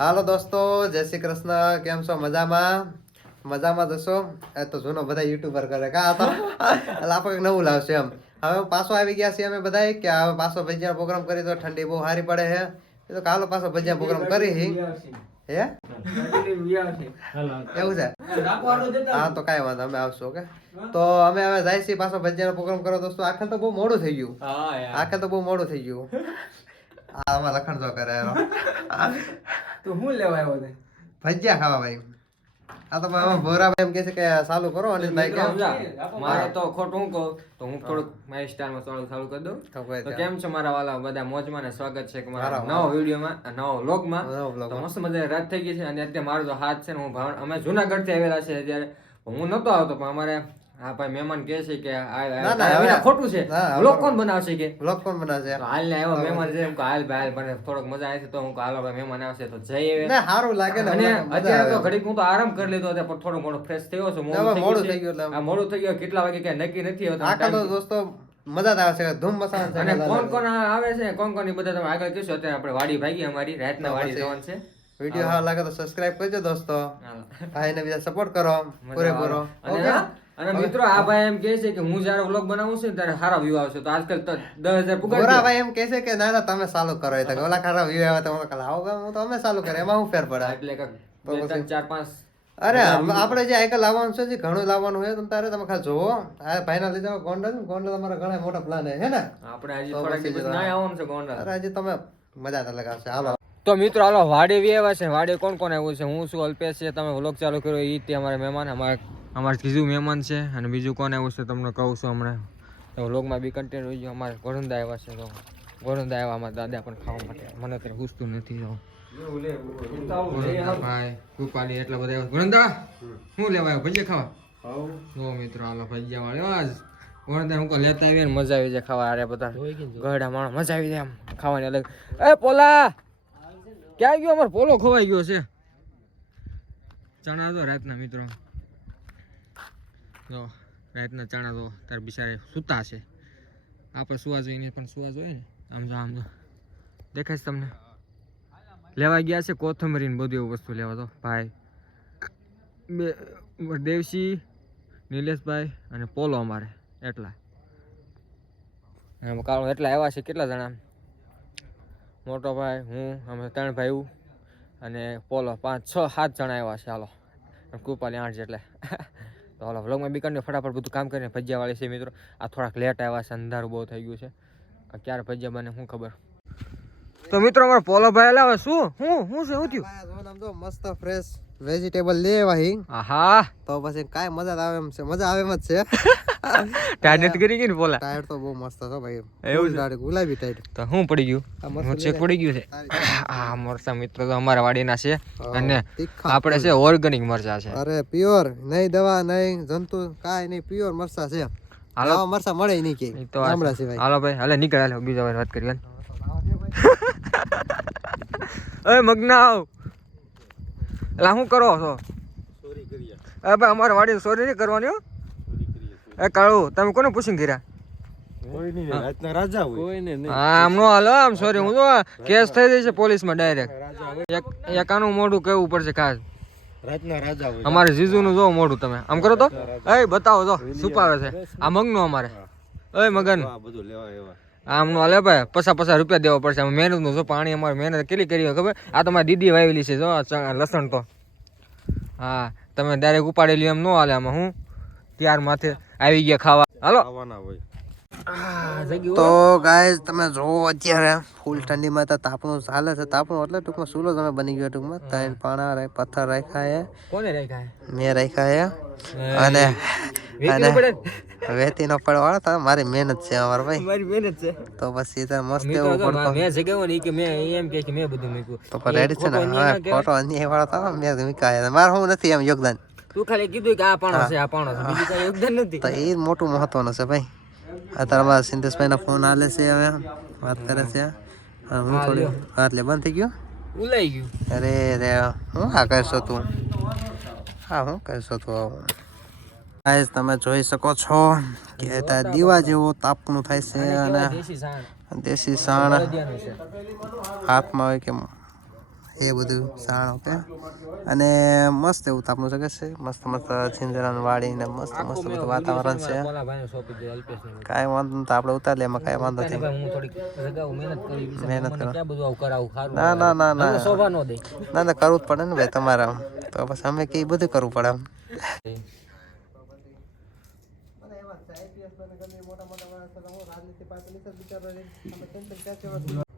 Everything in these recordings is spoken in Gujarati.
હાલો દોસ્તો જય શ્રી કૃષ્ણ. કેમ છો? મજામાં? મજામાં જશો એ તો જૂનો બધા યુટ્યુબર કરે કા તો આપણે નવું લાવશે એમ. હવે પાછો આવી ગયા છીએ અમે બધા કે હવે પાછો ભજીયા પ્રોગ્રામ કરી તો ઠંડી બહુ સારી પડે છે એ તો કાલો પાછો ભજીયા પ્રોગ્રામ કરી હી. હે? એવું છે? હા તો કાંઈ વાંધો અમે આવશું ઓકે? તો અમે હવે જાય છીએ પાછો ભજીયાનો પ્રોગ્રામ કરો દોસ્તો. આખે તો બહુ મોડું થઈ ગયું. આખે તો બહુ મોડું થઈ ગયું. આમાં લખણ તો કરે એનો. તો હું લેવા આવ્યો તે? ભજીયા ખાવા ભાઈ. આ તો આમાં ભોરાભાઈ એમ કહે છે કે ચાલુ કરો અને ભાઈ કે મારે તો ખોટું કહો તો હું થોડુંક મારી સ્ટાઈલમાં થોડું ચાલુ કરી દઉં. તો તો કેમ છો મારા વાલા? બધા મોજમાં ને સ્વાગત છે કે મારા મારા નવો વિડીયોમાં નવો વ્લોગમાં. તો માં. મસ્ત મજા રાત થઈ ગઈ છે અને અત્યારે મારો તો હાથ છે ને હું ભાવન અમે જુનાગઢથી આવેલા છે અત્યારે. હું નતો આવતો પણ અમારે આ ભાઈ મહેમાન કહે છે કે ના, ના, હવે- ખોટું છે. બ્લોક કોણ બનાવશે કે? બ્લોક કોણ બનાવશે? હાલ ને આવ્યો મહેમાન છે એમ કે હાલ ભાઈ હાલ મને થોડોક મજા આવે છે તો હું હાલો ભાઈ મહેમાન આવશે તો જઈએ ને સારું લાગે ને અને અત્યારે તો ઘડીક હું તો આરામ કરી લીધો હતો પણ થોડો મોડો ફ્રેશ થયો છું મોડું થઈ ગયું એટલે આ મોડું થઈ ગયું કેટલા વાગે કે નક્કી નથી હોતું આખા તો દોસ્તો મજા આવશે આવે છે ધૂમ મસાન છે અને કોણ આવે. કોણ આવે છે કોણ કોણ બધા તમે આગળ કહેશો અત્યારે આપણે વાડી ભાગી અમારી રાતના વાડી જવાનું છે. વીડિયો સારો લાગે તો સબસ્ક્રાઇબ કરજો દોસ્તો. ભાઈને બીજા સપોર્ટ કરો પૂરેપૂરો. ઓકે અને મિત્રો આ ભાઈ એમ કહે છે કે હું જ્યારે વ્લોગ બનાવું છું ત્યારે સારા વ્યૂ આવશે. તો આજકાલ તો દસ હજાર પુગાડી દો. એમ કહે છે કે ના ના તમે ચાલુ કરો. એ તો ઓલા ખારા વ્યૂ આવે તો આવો તો અમે ચાલુ કરે એમાં હું ફેર પડે. એટલે બે ત્રણ ચાર પાંચ. અરે આપણે જે આઈકલ લાવવાનું છે જે ઘણું લાવવાનું હોય તારે તમે ખાલી જોવો. આ ભાઈના લીધે ગોંડલ ગોંડલ તમારા ઘણા મોટા પ્લાન હે હે ને? આપણે આજે થોડાક દિવસ ના આવવાનું છે ગોંડલ. અરે આજે તમે મજા તો લગાવશે. હાલો. તો મિત્રો હાલો વાડે વ્યવા છે. વાડે કોણ કોણ આવ્યું છે? હું શું અલ્પેશ છે. તમે વ્લોગ ચાલુ કર્યો એ તે અમારા મહેમાન અમારા અમારે ત્રીજું મહેમાન છે અને બીજું કોને આવ્યું છે તમને કહું છું હમણાં. તો વ્લોગમાં બી કન્ટિન્યુ રહીજો ગયું. અમારે ગોરંદા આવ્યા છે તો ગોરંદા આવ્યા અમારા દાદા પણ ખાવા માટે. મને અત્યારે ગુસતું નથી તો ભાઈ કૃપાલી એટલા બધા આવ્યા. ગોરંદા શું લેવા આવ્યો? ભજીયા ખાવા? જો મિત્રો હાલો ભજીયા વાળો આજ. ગોરંદા હું કહું લેતા આવીએ ને મજા આવી જાય ખાવા અરે બધા. ગરડા માણસ મજા આવી જાય આમ ખાવાની અલગ. એ પોલા! ક્યાં ગયો? અમારો પોલો ખોવાઈ ગયો છે. ચણા તો રાતના મિત્રો. જો રાતના ચણા તો તાર બિચારે સૂતા છે. આપણે સુવા જોઈએ પણ સુવા જોઈએ ને. આમ જો આમ જો. દેખાય તમને? લેવા ગયા છે કોથમરી ને બધી એવું વસ્તુ લેવા તો. ભાઈ, બે દેવસી નિલેશભાઈ અને પોલો અમારે, એટલા. કાળો એટલા આવ્યા છે કેટલા જણા મોટો ભાઈ, હું, અમે ત્રણ ભાઈ અને પોલો પાંચ, છ, સાત જણા આવ્યા છે. હાલો. કૃપાલી આઠ જેટલા. તો હાલો વ્લોગમાં બી કરીને ફટાફટ બધું કામ કરીને ભજીયાવાળી છે મિત્રો. આ થોડાક લેટ આવ્યા છે, અંધારું બહુ થઈ ગયું છે. ક્યારે ભજીયા બને શું ખબર. તો મિત્રો, અમારો પોલો ભાઈ લાવે શું? હું? શું શું થયું? મસ્ત ફ્રેશ વેજીટેબલ લેવા હી આહા. તો પછી કાય મજા આવે એમ છે. મજા આવે એમ જ છે. ટાઈટ કરી ગઈ ને બોલા? ટાયર તો બહુ મસ્ત હતો ભાઈ. એવું? ટાયર ગુલાબી ટાયર. તો હું પડી ગયું? હું ચેક પડી ગયું છે? આ મરચા મિત્રો તો અમારા વાડીના છે. અને આપણે છે ઓર્ગેનિક મરચા છે. અરે પ્યોર નહીં દવા નહીં જંતુ કાય નહીં. પ્યોર મરસા છે. હાલો. મરસા મળે નહીં કે. તો આ છે. ભાઈ હાલો ભાઈ હાલે નીકળ હાલો બીજા વાર વાત કરીએ અરે મગના આવ. એટલે શું કરો છો? હવે ભાઈ અમારે વાડી સોરી નહીં કરવાની હો. એ કાળુ તમે કોને પૂછીને કર્યા અમારે જીજુ નો હાલો આમ સોરી હું તો કેસ થઈ જશે પોલીસમાં ડાયરેક્ટ એક એક આનું મોઢું કહેવું પડશે ખાસ. રાતના રાજા હોય. અમારે જીજુનું જો મોઢું તમે. આમ કરો તો. એ બતાવો તો છુપાવે છે. આ મગનું અમારે. એ મગન. બધું લેવા એવા આમ નો ભાઈ, પચાસ પચાસ રૂપિયા દેવા પડશે. અમે મહેનતનું જો પાણી અમારે મહેનત કેટલી કરી હોય ખબર? આ તમારી મારી દીદી વાવેલી છે જો લસણ તો. હા, તમે ડાયરેક્ટ ઉપાડેલી એમ નો હાલે આમાં, હું? ત્યાર માથે આવી ગયા ખાવા. હાલો. આવવાના હોય. તો ગાય તમે જોવો અત્યારે ફૂલ ઠંડીમાં તો તાપણું ચાલે છે તાપણું એટલે ટૂંકમાં સુલો તમે બની ગયો ટૂંકમાં. ત્રણ પાણા પથ્થર રાખ્યા કોને રાખ્યા છે મેં રાખ્યા છે અને અને વેતી નો? પડવાળો તો મારી મહેનત છે અમાર ભાઈ. મારી મહેનત છે. તો પછી તો મસ્ત એવો પડતો. મેં જગ્યા ને કે મેં એમ કે કે મેં બધું મૂક્યું. તો પર રેડી છે ને? હવે ફોટો અન્ય વાળો તો મેં મીકાયા મારે હું નથી એમ યોગદાન. તું ખાલી કીધું કે આ પાણો છે આ પાણો છે. બીજું કઈ યોગદાન નથી. તો એ મોટું મહત્વનું છે ભાઈ. અત્યારે અમારા સિદ્ધેશભાઈ ના ફોન આલે છે હવે. વાત કરે છે. હું થોડી વાત લે બંધ થઈ ગયો? ઉલાઈ ગયું. અરે રે હું. હા કરશો તું? હા હું કરશો તું ગાઈસ તમે જોઈ શકો છો કે ત્યાં દીવા જેવો તાપનું થાય છે અને દેશી સાણ. દેશી સાણ હાથમાં હોય કે એ બધું સાણ ઓકે અને મસ્ત એવું તાપનું શકે છે. મસ્ત મસ્ત છીંજરાની વાડી ને મસ્ત મસ્ત બધું વાતાવરણ છે કાંઈ વાંધો નથી આપણે ઉતારી એમાં કાંઈ વાંધો નથી ભાઈ હું થોડીક જગાઉ મહેનત કરી ના ના ના ના. નો દે. ના ના કરવું જ પડે ને ભાઈ તમારે આમ. તો પછી અમે કઈ બધું કરવું પડે આમ મોટા તો રાજનીતિ એટલે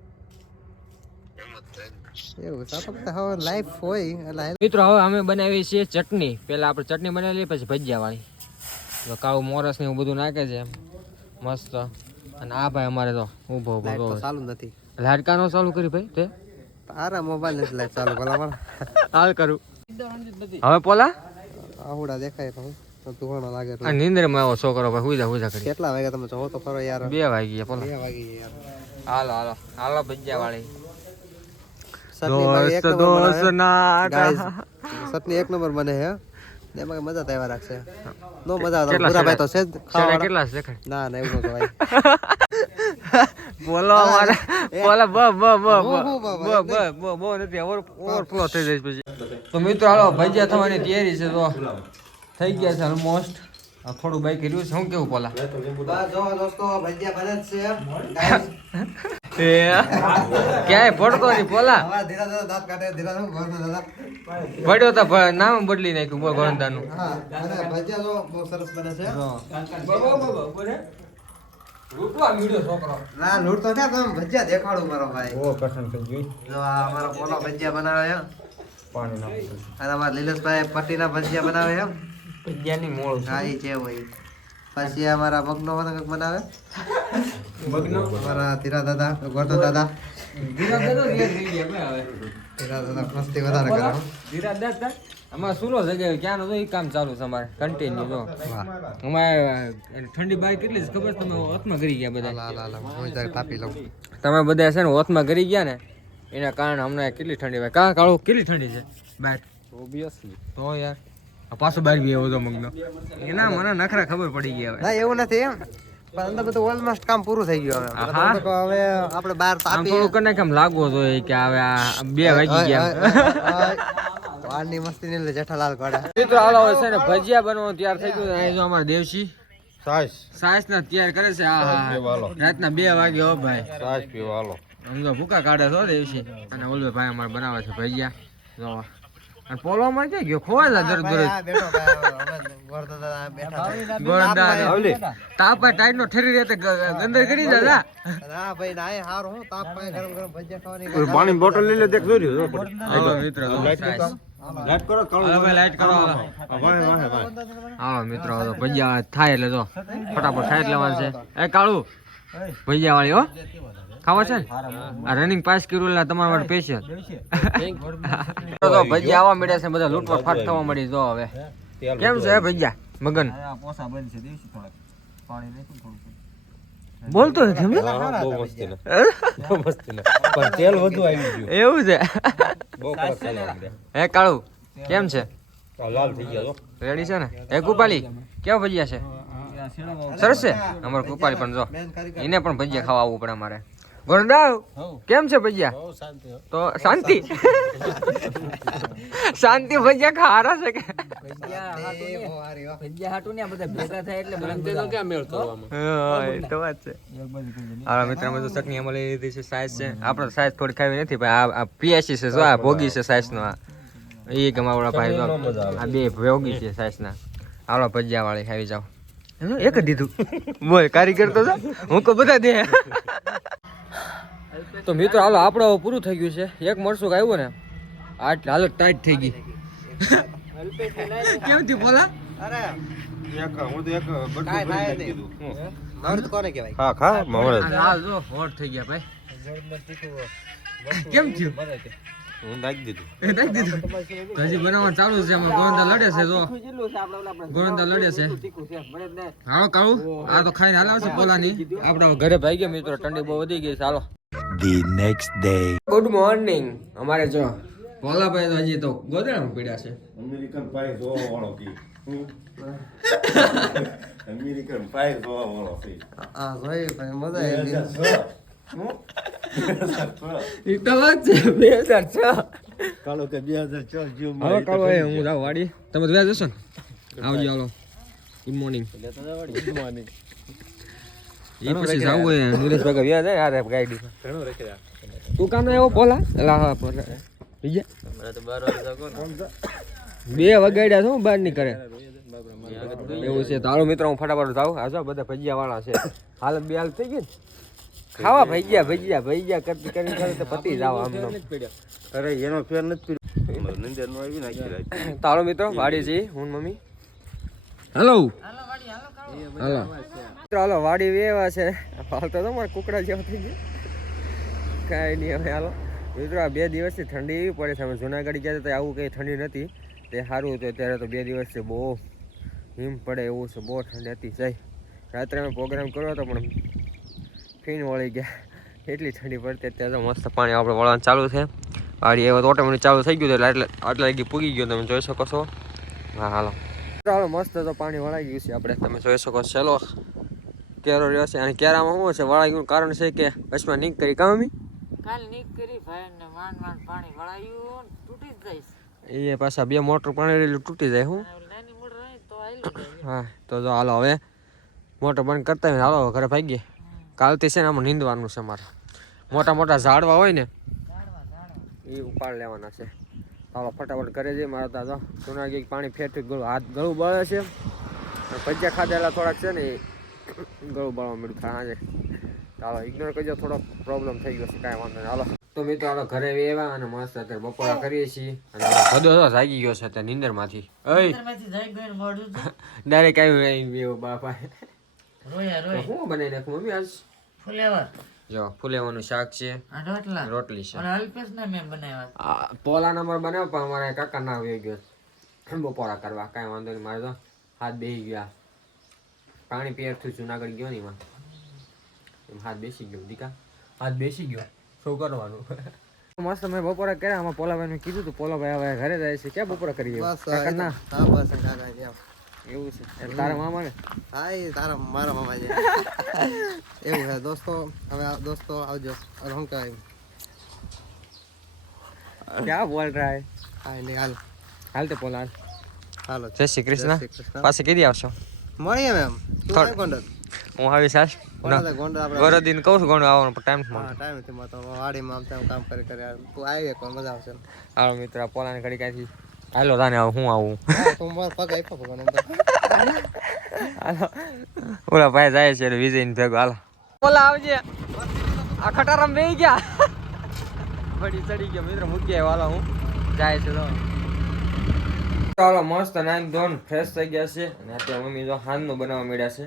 મિત્રો હવે અમે બનાવીએ છીએ ચટણી. પેલા આપણે ચટણી બનાવી પછી ભજીયા વાળી કાવ મોરસ ને એવું બધું નાખે છે મસ્ત. અને આ ભાઈ અમારે તો ઊભો ઊભો તો ચાલુ નથી. લાડકા નો ચાલુ કરી ભાઈ તે? તારા મોબાઈલ નથી લાઈટ ચાલુ ભલા પણ. હાલ કરું. હવે પોલા? આહુડા દેખાય તો. નીંદરમાં આવો છોકરો ભાઈ કરી કેટલા વાગ્યા તમે જોવો તો ખરો યાર. બે વાગી ગયા પોલા. બે વાગી ગયા હાલો હાલો. હાલો ભજીયા વાળી ચટણીમાં એક નંબર બને હે. એમાં મજા તહેવાર રાખશે. નો મજા આવે કેટલા ભાઈ તો છે. કેટલા છે ના ના એવું ભાઈ બોલો અમારે. બોલો બ બ બ બ. બ બ બ નથી ઓવર ઓવરફ્લો થઈ જાય પછી. તો મિત્રો હાલો ભજીયા થવાની તૈયારી છે તો થઈ ગયા છે ઓલમોસ્ટ થોડું બાઈક કર્યું છે. શું કેવું પોલા? બસ જો દોસ્તો ભજીયા બને છે. ક્યાંય પડતો નહીં પોલા પડ્યો તો નામ બદલી નાખ્યું બોલ ગોરંદાનું હા અને ભજીયા જો બહુ સરસ બને છે ના તો ક્યાં તમે ભજીયા દેખાડું મારો ભાઈ ઓ કઠણ થઈ ગયું. જો આ અમારો પોલો ભજીયા બનાવે પટ્ટીના ભજીયા ની મોળ છે. ભાઈ પછી અમારા મગનો કંઈક બનાવે. અમારા ધીરા દાદા ગોરધો દાદા. ધીરા દાદા મસ્તી વધારે કરે. અમારે સુનો જગ્યાએ ક્યાં તો એ કામ ચાલુ છે અમારે કન્ટિન્યુ જો. વાહ. અમારે ઠંડી બાર કેટલી છે ખબર છે? તમે ઓથમાં કરી ગયા બધા. તાપી લઉં. તમે બધા છે ને ઓથમાં કરી ગયા ને એના કારણે હમણાં કેટલી ઠંડી ભાઈ કાં કાળો કેટલી ઠંડી છે? બાઈક ઓબ્વિયસલી તો યાર. પાછો બહાર બી આવ્યો હતો મગનો. એના મને નખરા ખબર પડી ગઈ હવે. ના એવું નથી એમ. પણ અંદર બધું ઓલમોસ્ટ કામ પૂરું થઈ ગયું હવે. હવે આપણે બહાર આમ તાપી થોડું કરીને કેમ લાગવો જોઈએ કે હવે આ બે વાગી ગયા. વાળની મસ્તી ને જેઠાલાલ ગોડા. મિત્રો હાલો છે ને ભજીયા બનવાનું તૈયાર થઈ ગયું અહીં જો અમારા દેવશી. સાસ. સાસ ના તૈયાર કરે છે આ. રાતના બે વાગે હો ભાઈ. સાસ પીવાલો. તો ભૂકા કાઢે છો દેવશી. અને ઓલવે ભાઈ અમારે બનાવે છે ભજીયા. જો. અને પોલો માં ગયો? ખોવાયેલા દર દર આ બેઠો ભાઈ, હવે ગોરધો દાદા બેઠા છે. ગોરંદા આવલી. તાપ ટાઈટ નો ઠરી રહેતે ગંદર કરી દાદા ના ભાઈ ના એ હું તાપ પાય ગરમ ગરમ ભજીયા ખાવાની પાણી બોટલ લઈ લે દેખ મિત્રો લાઈટ કરો હાલો ભાઈ લાઈટ. કરો હાલો. વાહે વાહે વાહે. હાલો મિત્રો તો ભજીયા થાય એટલે તો ફટાફટ થાય એટલે છે. એ કાળુ ભજીયા વાળી હો. ખાવા છે? ને આ રનિંગ પાસ કર્યું એટલે તમારા માટે સ્પેશિયલ તો ભજીયા આવવા મળ્યા છે બધા લૂંટવા ફાટ થવા મળી જો હવે. કેમ છે ભજીયા? મગન? બોલતો નથી હમણાં? બહુ મસ્તી ને બહુ મસ્તી ને. પણ તેલ વધુ આવી ગયું. એવું છે? બહુ કડક ચાલે હે કાળુ કેમ છે? લાલ થઈ ગયા તો રેડી છે ને? એ કુપાલી કેવા ભજીયા છે? સરસ છે? અમાર કુપાલી પણ જો. એને પણ ભજીયા ખાવા આવવું પડે અમારે. ગોરદાવ કેમ છે ભજીયા તો શાંતિ? શાંતિ. ભજીયા ખારા છે કે? હા, એ તો વાત છે. હા મિત્ર ચટણી અમે લઈ લીધી છે સાઈઝ છે. આપણે સાઈઝ થોડી ખાવી નથી ભાઈ આ- પીએસી છે જો આ ભોગી છે સાઈઝ નો આ એ ગમાવડા ભાઈ આ બે ભોગી છે સાઈઝ ના હાલો ભજીયા વાળી ખાવી જાવ એનું એક જ દીધું. બોલ કારીગર તો જો. હું કો બધા દે. તો મિત્રો હાલો આપણે પૂરું થઈ ગયું છે. એક મરસું આવ્યું ને આટલી હાલત ટાઈટ થઈ ગઈ. કેમ થયું બોલા? અરે. એક હું તો એક બટકું કાંઈ થાય ભરીને નહીં. કીધું હું. કોને કહેવાય? ખા ખા મવડે લાલ જો હોટ થઈ ગયા ભાઈ. કેમ થયું? હું નાખી દીધું. નાખી દીધું? હજી બનાવવાનું ચાલુ છે ગોવિંદા લડે છે જો. ગોવિંદા લડે છે. હાલો કાળુ. આ તો ખાઈને હાલાવશે પોલાની. આપણે ઘરે ભાઈ ગયા મિત્રો ઠંડી બહુ વધી ગઈ છે. હાલો. The next day good morning અમારે જો પોલાભાઈ તો હજી તો ગોદડામાં પીડ્યા છે. અમેરિકન પાઈ જોવા વાળો કી. અમેરિકન પાઈ જોવા વાળો કી. આ ભાઈ ભાઈ મજા આવી ગઈ. છે. બે હજાર છ. કાળો કે બે હજાર ચોવીસ જેવું હવે કાળો એ હું જાઉં વાડી તમે તો વ્યાજ જશો ને? આવજો હાલો ગુડ મોર્નિંગ એ પછી જાવું હોય નિલેશ ભગત વ્યાજ જાય યાર ગાડી ઘણું રાખી તું કામ એવો બોલા. એલા હા બોલા. બીજા? બે વગાડ્યા છું બહારની કરે એવું છે તારો મિત્રો હું ફટાફટ જાઉં. આજો બધા ભજીયા વાળા છે. હાલત બે હાલ થઈ ગઈ ખાવા ભજીયા ભજીયા ભજીયા કરતી કરી કરતી તો પતી જાવ આમ અરે એનો ફેર નથી પીડ્યો. નિંદર નો આવી નાખી રાખ. તારો મિત્રો વાડી છે હું મમ્મી. હેલો હેલો વાડી હાલો. વાડી વેવા છે. હાલતો તો મારે કુકડા જેવા થઈ ગયા. કાંઈ નહીં હવે, હાલો. મિત્રો, આ બે દિવસથી ઠંડી એવી પડે છે. અમે જુનાગઢ ગયા હતા આવું કંઈ ઠંડી નથી તે સારું હતું. અત્યારે તો બે દિવસથી બહુ હિમ પડે એવું છે. બહુ ઠંડી હતી. જાય રાત્રે અમે પ્રોગ્રામ કર્યો હતો, પણ ફીન વળી ગયા. એટલી ઠંડી પડતી અત્યારે તો મસ્ત પાણી આપણે વળવાનું ચાલુ છે. વાડી એવો ઓટોમેટિક ચાલુ થઈ ગયું હતું એટલે આટલા લગી પૂગી ગયો તમે જોઈ શકો છો. હા, હાલો. ચાલો મસ્ત તો પાણી વળાઈ ગયું છે આપણે. તમે જોઈ શકો છો ચાલો. કેરો રહ્યો છે. અને કેરામાં શું છે? વળાઈ ગયું. કારણ છે કે વચમાં નીક કરી કામ કાલ નીક કરી ભાઈ ને માંડ માંડ પાણી વળાયું તૂટી જ જાય એ પાછા બે મોટર પાણી રેલું તૂટી જાય હું? નાની મોટર હોય તો આયલું હા તો જો હાલો હવે. મોટર બંધ કરતા હોય હાલો ઘરે ભાગીએ કાલથી છે ને આમાં નીંદવાનું છે મારે. મોટા મોટા ઝાડવા હોય ને એ ઉપાડ લેવાના છે. હાલો ફટાફટ ઘરે છે મારા દાદા જૂનાગઢ પાણી ફેરથી ગળું હાથ ગળું બળે છે. ભજીયા ખાધેલા થોડાક છે ને ગળું બળવા મળ્યું ખાજે ચાલો ઇગ્નોર કરજો થોડો પ્રોબ્લેમ થઈ ગયો છે કાંઈ વાંધો નહીં. હાલો. તો મિત્રો આપણે ઘરે વેવા અને મસ્ત અત્યારે બપોરા કરીએ છીએ. અને બધો તો જાગી ગયો છે અત્યારે નીંદરમાંથી. ડાયરેક્ટ આવ્યું બાપા. રોયા રોયા. હું શું બનાવી નાખું મમ્મી આજ? ફુલેવર. જો ફુલેવાનું શાક છે. આ રોટલા? રોટલી છે. અને અલ્પેશ ને મેં બનાવ્યા આ પોલા નંબર બનાવ્યો પણ અમારે કાકા ના આવી ગયો. બપોરા કરવા કાંઈ વાંધો નહીં મારે તો હાથ બેસી ગયા. પાણી પીરથી જુનાગઢ ગયો ને એમાં. એમ હાથ બેસી ગયો દીકા. હાથ બેસી ગયો શું કરવાનું? મસ્ત મેં બપોરા કર્યા આમાં પોલાભાઈ કીધું તું પોલાભાઈ હવે ઘરે જાય છે ક્યાં બપોરા કરી કાકા ના? હા બસ કાકા. એવું છે. તારા મામા ને હા એ તારા મારા મામા છે એવું છે. દોસ્તો હવે દોસ્તો આવજો. હા નહીં હાલ. હાલ તે પોલા હાલો. જય શ્રી કૃષ્ણ. જય શ્રી કૃષ્ણ. પાછી કીધી આવશો? મળીએ મેમ તું થોડ- ગોંડલ. હું આવી સાસ ગોંડલ ગોંડલ આપણે? ગોરદીન કહું છું ઘણું આવવાનો ટાઈમ હા ટાઈમ નથી તો વાડીમાં આમ કામ કરી કરી તું આવી કોઈ મજા આવશે હાલો મિત્ર પોલાની ઘડી ક્યાંથી હાલો તાને આવું? હું આવું ઓલા ભાઈ જાય છે એટલે વિજય ને ભેગો હાલો. ઓલા આવજે. આ ખટારામ બેહી ગયા. વળી ચડી ગયો મિત્ર મૂકી આવ્યો હાલો હું. જાય છે તો. ચાલો મસ્ત નાઈન ધોન ફ્રેશ થઈ ગયા છે. અને અત્યારે મમ્મી તો હાનનું બનાવવા મળ્યા છે.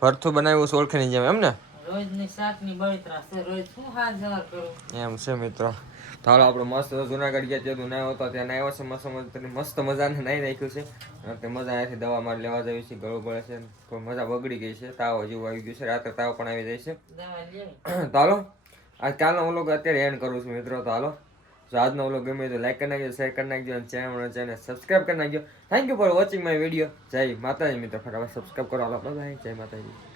ભરથું બનાવ્યું છે ઓળખીની જેમ એમ ને? રોજની બળતરા છે રોજ શું હાથ કરું? એમ છે મિત્રો. તો હાલો આપણે મસ્ત જુનાગઢ ગયા ત્યાં નાયો હતો ત્યાં નાયો છે મસ્ત મસ્ત મજાને નાઈ નાખ્યું છે. તે મજા અહીંયાથી દવા મારે લેવા જવી છે ગળું બળે છે કોઈ મજા બગડી ગઈ છે. તાવ જેવું આવી ગયું છે રાત્રે તાવ પણ આવી જાય છે. તાલો આ ચાલો હું વ્લોગ અત્યારે એન્ડ કરું છું મિત્રો તો હાલો. જો આજનો ઓલો ગમે તો લાઈક કરી નાખજો શેર કરી નાખજો અને ચેનલ ચેનલ સબસ્ક્રાઈબ કરી નાખજો. Thank you for watching my video Jai Mataji મિત્રો ફટાફટ સબસ્ક્રાઈબ કરો હાલો બાય જય માતાજી.